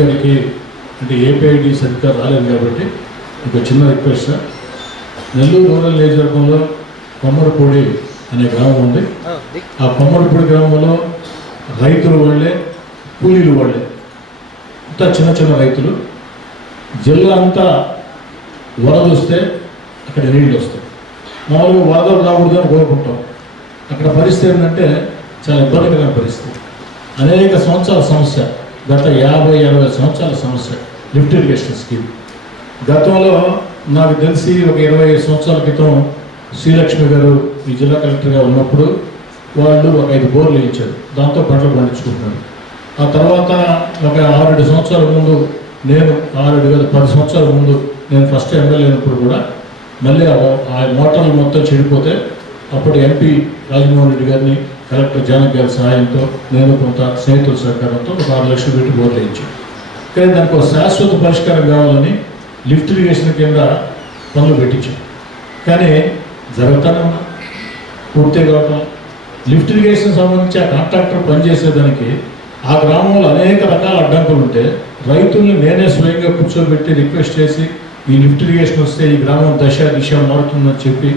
గారికి అంటే ఏపీఐడి సరిగ్గా రాలేదు కాబట్టి ఒక చిన్న రిక్వెస్ట్ సార్. నెల్లూరు రూరల్ నియోజకవర్గంలో కొమ్మరపూడి అనే గ్రామం ఉంది. ఆ కొమ్మరపూడి గ్రామంలో రైతులు వాళ్ళే, కూలీలు వాళ్ళే, అంతా చిన్న చిన్న రైతులు. జిల్లా అంతా వరద వస్తే అక్కడ నీళ్ళు వస్తాయి. మామూలుగా వరదలు రాకూడదని కోరుకుంటాం. అక్కడ పరిస్థితి ఏంటంటే చాలా ఇబ్బందికరమైన పరిస్థితి. అనేక సంవత్సరాల సమస్య, గత 50-60 సంవత్సరాల సమస్య లిఫ్ట్ ఇరిగేషన్ స్కీమ్. గతంలో నాకు తెలిసి ఒక 25 సంవత్సరాల క్రితం శ్రీలక్ష్మి గారు ఈ జిల్లా కలెక్టర్గా ఉన్నప్పుడు వాళ్ళు ఒక 5 బోర్లు ఇచ్చారు. దాంతో పంటలు పండించుకుంటున్నారు. ఆ తర్వాత ఒక 6-7 సంవత్సరాల ముందు నేను 10 సంవత్సరాల ముందు నేను ఫస్ట్ ఎమ్మెల్యే అయినప్పుడు కూడా మళ్ళీ ఆ మోటార్లు మొత్తం చెడిపోతే అప్పుడు ఎంపీ రాజమోహన్ రెడ్డి గారిని, కలెక్టర్ జానకి గారి సహాయంతో, నేను కొంత స్నేహితుల సహకారంతో ఒక 6 లక్షలు పెట్టి బోర్లు ఇచ్చాను. కానీ దానికి ఒక శాశ్వత పరిష్కారం కావాలని లిఫ్ట్ ఇరిగేషన్ కింద పనులు పెట్టించాం. కానీ జరుగుతానే ఉన్నా పూర్తి కావటం. లిఫ్ట్ ఇరిగేషన్ సంబంధించి ఆ కాంట్రాక్టర్ పనిచేసేదానికి ఆ గ్రామంలో అనేక రకాల అడ్డంకులు ఉంటే రైతుల్ని నేనే స్వయంగా కూర్చోబెట్టి రిక్వెస్ట్ చేసి ఈ లిఫ్ట్ ఇరిగేషన్ వస్తే ఈ గ్రామం దిశ మారుతుందని చెప్పి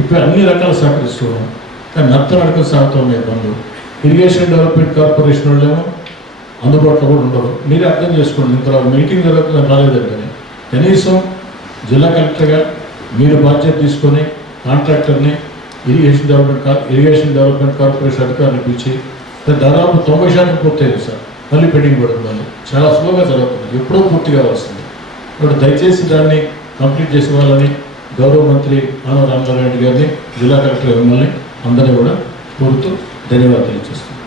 ఇప్పుడు అన్ని రకాల సహకరిస్తున్నాం. కానీ నత్తనడకలు సాగుతూ ఉన్నాయి పనులు. ఇరిగేషన్ డెవలప్మెంట్ కార్పొరేషన్ వాళ్ళేమో అందుబాటులో కూడా ఉండరు. మీరే అర్థం చేసుకోండి. ఇంత మీటింగ్ జరుగుతుందని రాలేదండి. కానీ కనీసం జిల్లా కలెక్టర్గా మీరు బాధ్యత తీసుకొని కాంట్రాక్టర్ని ఇరిగేషన్ డెవలప్మెంట్ కార్పొరేషన్ అధికారులు పిలిచి దాదాపు 90% పూర్తయింది సార్. మళ్ళీ పెండింగ్ పడుతుంది. చాలా స్లోగా జరుగుతుంది. ఎప్పుడో పూర్తి కావాల్సింది. ఇప్పుడు దయచేసి దాన్ని కంప్లీట్ చేసే వాళ్ళని గౌరవ మంత్రి ఆనవ రామనారాయణ రెడ్డి గారిని, జిల్లా కలెక్టర్ మిమ్మల్ని అందరినీ కూడా కోరుతూ ధన్యవాదాలు తెలియజేస్తున్నాను.